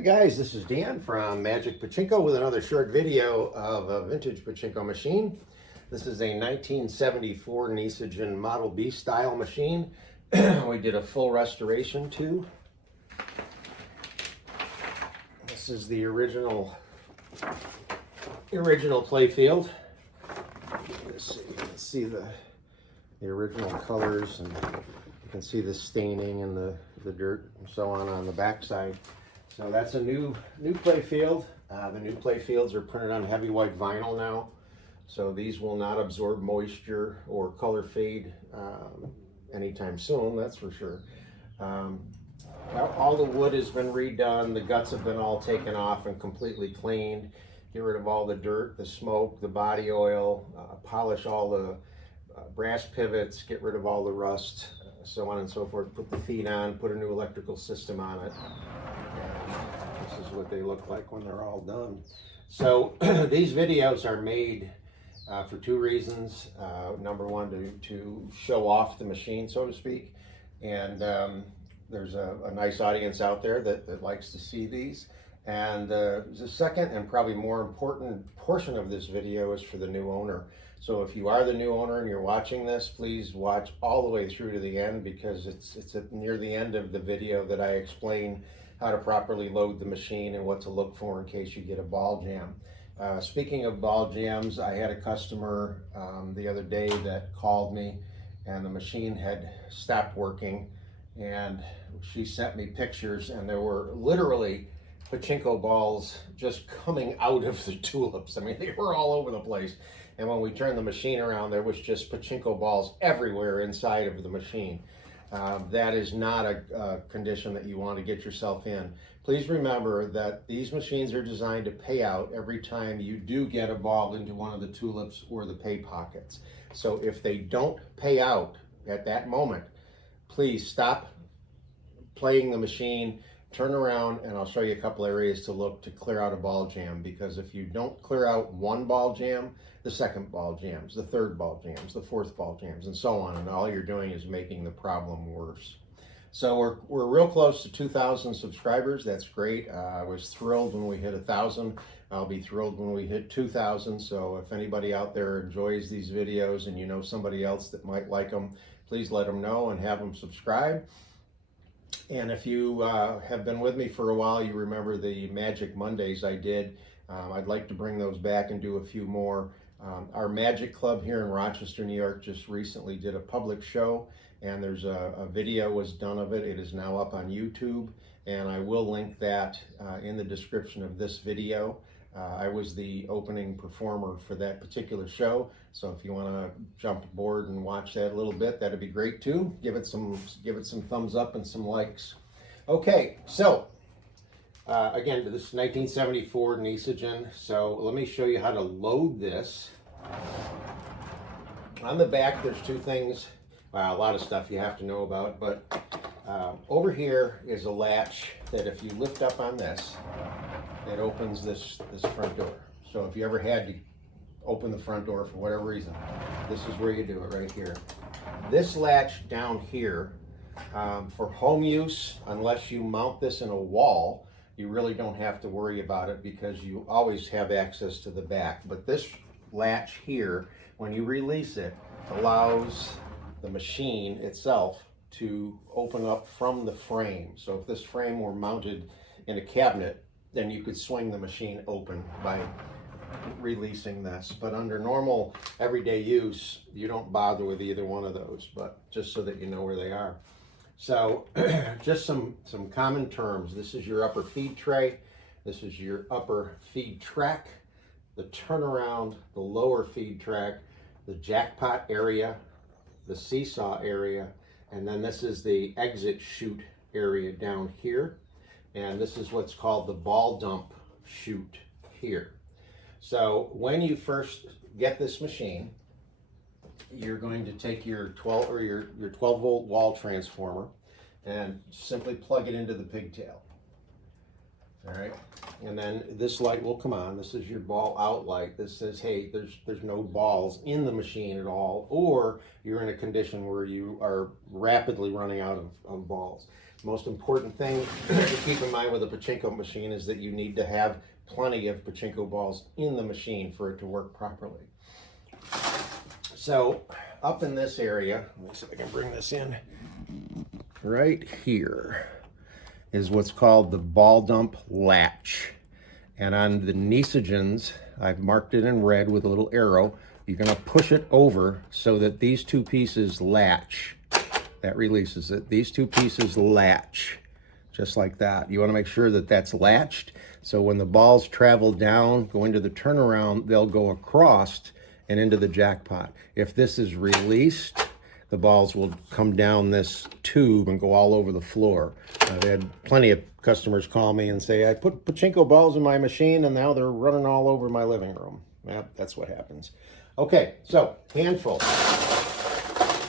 Hi guys, this is Dan from Magic Pachinko with another short video of a vintage pachinko machine. This is a 1974 Nisagen Model B style machine. We did a full restoration too. This is the original playfield. You can see the original colors, and you can see the staining and the dirt and so on the back side. So that's a new playfield. The new playfields are printed on heavy white vinyl now, so these will not absorb moisture or color fade anytime soon, that's for sure. All the wood has been redone, the guts have been all taken off and completely cleaned. Get rid of all the dirt, the smoke, the body oil, polish all the brass pivots, get rid of all the rust, so on and so forth. Put the feet on, put a new electrical system on it. This is what they look like when they're all done. So these videos are made for two reasons. Number one, to show off the machine, so to speak. And there's a nice audience out there that likes to see these. And the second and probably more important portion of this video is for the new owner. So if you are the new owner and you're watching this, please watch all the way through to the end, because it's near the end of the video that I explain how to properly load the machine and what to look for in case you get a ball jam. Speaking of ball jams, I had a customer the other day that called me and the machine had stopped working, and she sent me pictures, and there were literally pachinko balls just coming out of the tulips. I mean, they were all over the place. And when we turned the machine around, there was just pachinko balls everywhere inside of the machine. That is not a condition that you want to get yourself in. Please remember that these machines are designed to pay out every time you do get a ball into one of the tulips or the pay pockets. So if they don't pay out at that moment, please stop playing the machine, turn around, and I'll show you a couple areas to look to clear out a ball jam, because if you don't clear out one ball jam, the second ball jams, the third ball jams, the fourth ball jams, and so on, and all you're doing is making the problem worse. So we're real close to 2,000 subscribers. That's great. I was thrilled when we hit 1,000. I'll be thrilled when we hit 2,000. So if anybody out there enjoys these videos and you know somebody else that might like them, please let them know and have them subscribe. And if you have been with me for a while, you remember the Magic Mondays I did. I'd like to bring those back and do a few more. Our Magic Club here in Rochester, New York just recently did a public show, and there's a video was done of it. It is now up on YouTube, and I will link that in the description of this video. I was the opening performer for that particular show, so if you want to jump aboard and watch that a little bit, that'd be great too. Give it some thumbs up and some likes. Okay, so again, this is 1974 Nisagen. So let me show you how to load this. On the back, there's two things. A lot of stuff you have to know about, but over here is a latch that if you lift up on this, it opens this front door. So if you ever had to open the front door for whatever reason, this is where you do it, right here. This latch down here, for home use, unless you mount this in a wall, you really don't have to worry about it because you always have access to the back. But this latch here, when you release it, allows the machine itself to open up from the frame. So if this frame were mounted in a cabinet, then you could swing the machine open by releasing this. But under normal everyday use, you don't bother with either one of those, but just so that you know where they are. So just some common terms. This is your upper feed tray. This is your upper feed track, the turnaround, the lower feed track, the jackpot area, the seesaw area, and then this is the exit chute area down here. And this is what's called the ball dump chute here. So when you first get this machine, you're going to take your 12 volt wall transformer and simply plug it into the pigtail. All right, and then this light will come on. This is your ball out light. This says, hey, there's no balls in the machine at all, or you're in a condition where you are rapidly running out of balls. Most important thing to keep in mind with a pachinko machine is that you need to have plenty of pachinko balls in the machine for it to work properly. So up in this area, let me see if I can bring this in, right here is what's called the ball dump latch. And on the Nesogens, I've marked it in red with a little arrow. You're gonna push it over so that these two pieces latch. That releases it. These two pieces latch, just like that. You wanna make sure that that's latched, so when the balls travel down, go into the turnaround, they'll go across and into the jackpot. If this is released, the balls will come down this tube and go all over the floor. I've had plenty of customers call me and say, I put pachinko balls in my machine and now they're running all over my living room. Yep, that's what happens. Okay, so handful.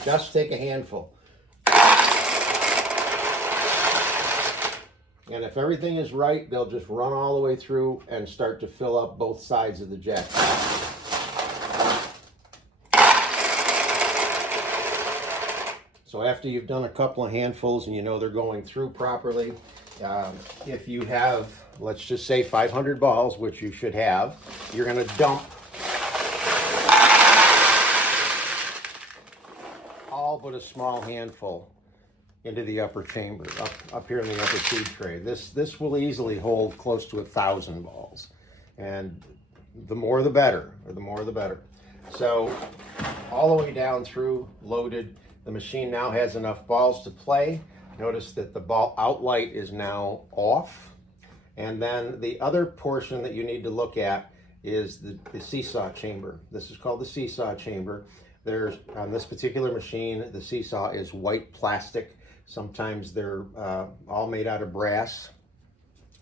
Just take a handful. And if everything is right, they'll just run all the way through and start to fill up both sides of the jackpot. So after you've done a couple of handfuls and you know they're going through properly, if you have, let's just say 500 balls, which you should have, you're gonna dump all but a small handful into the upper chamber, up here in the upper feed tray. This will easily hold close to 1,000 balls. And the more the better, or the more the better. So all the way down through, loaded. The machine now has enough balls to play. Notice that the ball out light is now off. And then the other portion that you need to look at is the seesaw chamber. This is called the seesaw chamber. There's, on this particular machine, the seesaw is white plastic. Sometimes they're all made out of brass.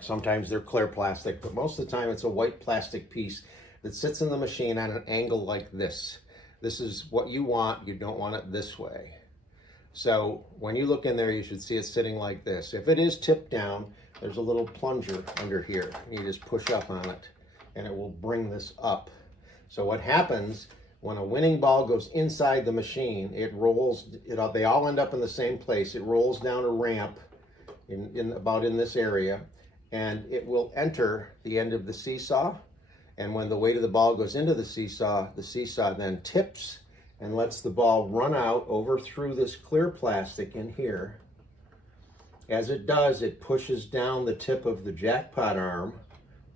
Sometimes they're clear plastic, but most of the time it's a white plastic piece that sits in the machine at an angle like this. This is what you want. You don't want it this way. So when you look in there, you should see it sitting like this. If it is tipped down, there's a little plunger under here. You just push up on it and it will bring this up. So what happens when a winning ball goes inside the machine, it rolls, they all end up in the same place. It rolls down a ramp about in this area, and it will enter the end of the seesaw. And when the weight of the ball goes into the seesaw then tips and lets the ball run out over through this clear plastic in here. As it does, it pushes down the tip of the jackpot arm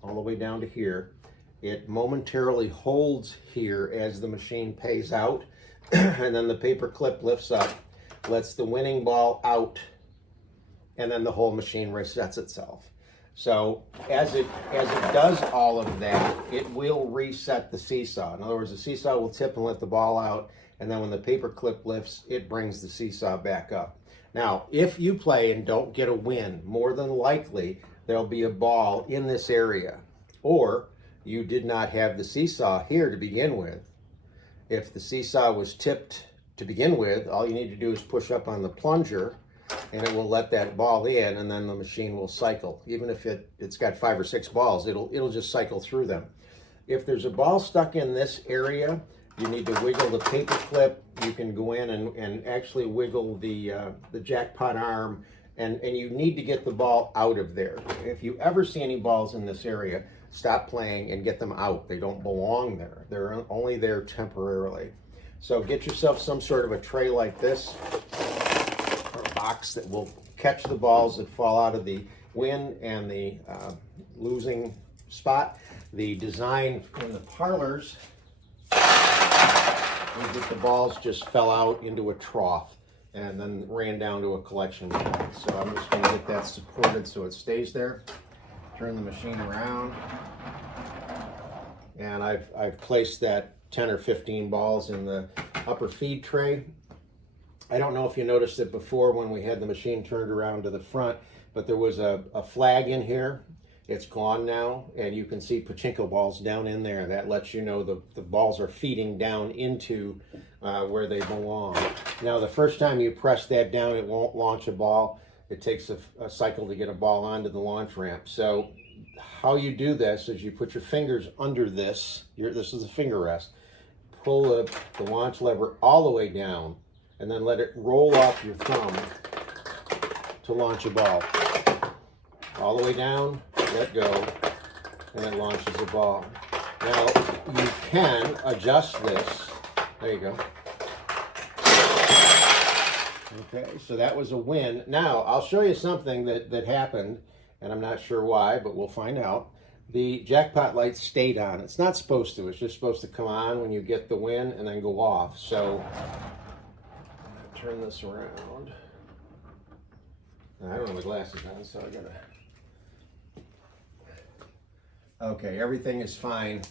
all the way down to here. It momentarily holds here as the machine pays out, and then the paper clip lifts up, lets the winning ball out, and then the whole machine resets itself. So as it does all of that, it will reset the seesaw. In other words, the seesaw will tip and let the ball out, and then when the paper clip lifts, it brings the seesaw back up. Now, if you play and don't get a win, more than likely there'll be a ball in this area, or you did not have the seesaw here to begin with. If the seesaw was tipped to begin with, all you need to do is push up on the plunger and it will let that ball in, and then the machine will cycle. Even if it's got 5 or 6 balls, it'll just cycle through them. If there's a ball stuck in this area, you need to wiggle the paper clip. You can go in and actually wiggle the jackpot arm, and you need to get the ball out of there. If you ever see any balls in this area, stop playing and get them out. They don't belong there. They're only there temporarily. So get yourself some sort of a tray like this, or a box that will catch the balls that fall out of the win and the losing spot. The design in the parlors is that the balls just fell out into a trough and then ran down to a collection bin. So I'm just going to get that supported so it stays there. Turn the machine around, and I've placed that 10 or 15 balls in the upper feed tray. I don't know if you noticed it before when we had the machine turned around to the front, but there was a flag in here. It's gone now, and you can see pachinko balls down in there. That lets you know the balls are feeding down into where they belong. Now, the first time you press that down, it won't launch a ball. It takes a cycle to get a ball onto the launch ramp. So how you do this is you put your fingers under this. This is the finger rest. Pull the launch lever all the way down, and then let it roll off your thumb to launch a ball. All the way down, let go, and it launches the ball. Now, you can adjust this. There you go. Okay, so that was a win. Now, I'll show you something that happened, and I'm not sure why, but we'll find out. The jackpot light stayed on. It's not supposed to. It's just supposed to come on when you get the win and then go off. So, I'm going to turn this around. I don't have my glasses on, so I got to... Okay, everything is fine.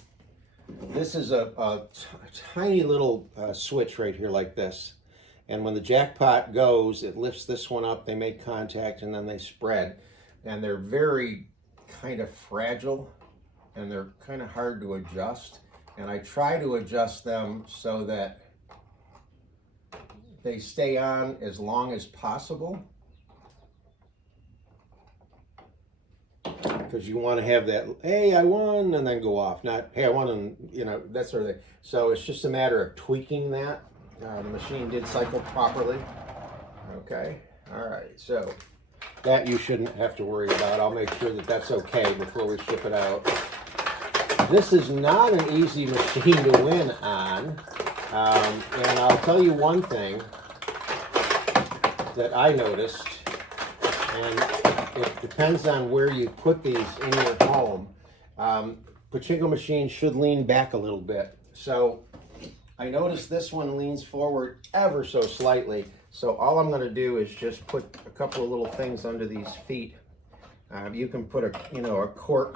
This is a tiny little switch right here like this. And when the jackpot goes, it lifts this one up, they make contact, and then they spread. And they're very kind of fragile, and they're kind of hard to adjust. And I try to adjust them so that they stay on as long as possible. Because you want to have that, hey, I won, and then go off. Not, hey, I won, and, you know, that sort of thing. So it's just a matter of tweaking that. The machine did cycle properly. Okay, all right, so that you shouldn't have to worry about. I'll make sure that that's okay before we ship it out. This is not an easy machine to win on. And I'll tell you one thing that I noticed, and it depends on where you put these in your home. Pachinko machines should lean back a little bit. So I noticed this one leans forward ever so slightly. So all I'm going to do is just put a couple of little things under these feet. You can put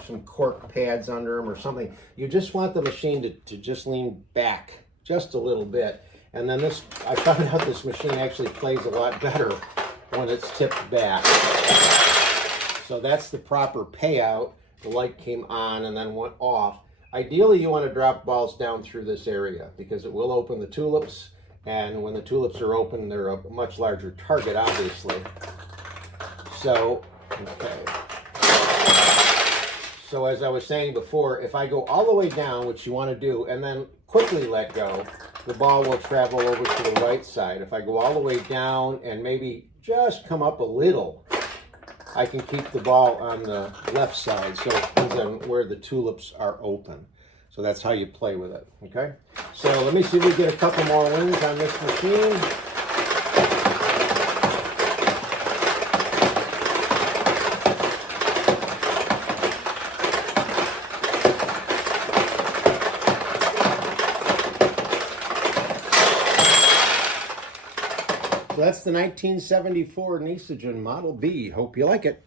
some cork pads under them or something. You just want the machine to just lean back just a little bit. And then this, I found out this machine actually plays a lot better when it's tipped back. So that's the proper payout. The light came on and then went off. Ideally, you want to drop balls down through this area because it will open the tulips. And when the tulips are open, they're a much larger target, obviously. So, okay. So as I was saying before, if I go all the way down, which you want to do, and then quickly let go, the ball will travel over to the right side. If I go all the way down and maybe just come up a little, I can keep the ball on the left side, so it depends on where the tulips are open. So that's how you play with it, okay? So let me see if we get a couple more wins on this machine. So that's the 1974 Nisogen Model B. Hope you like it.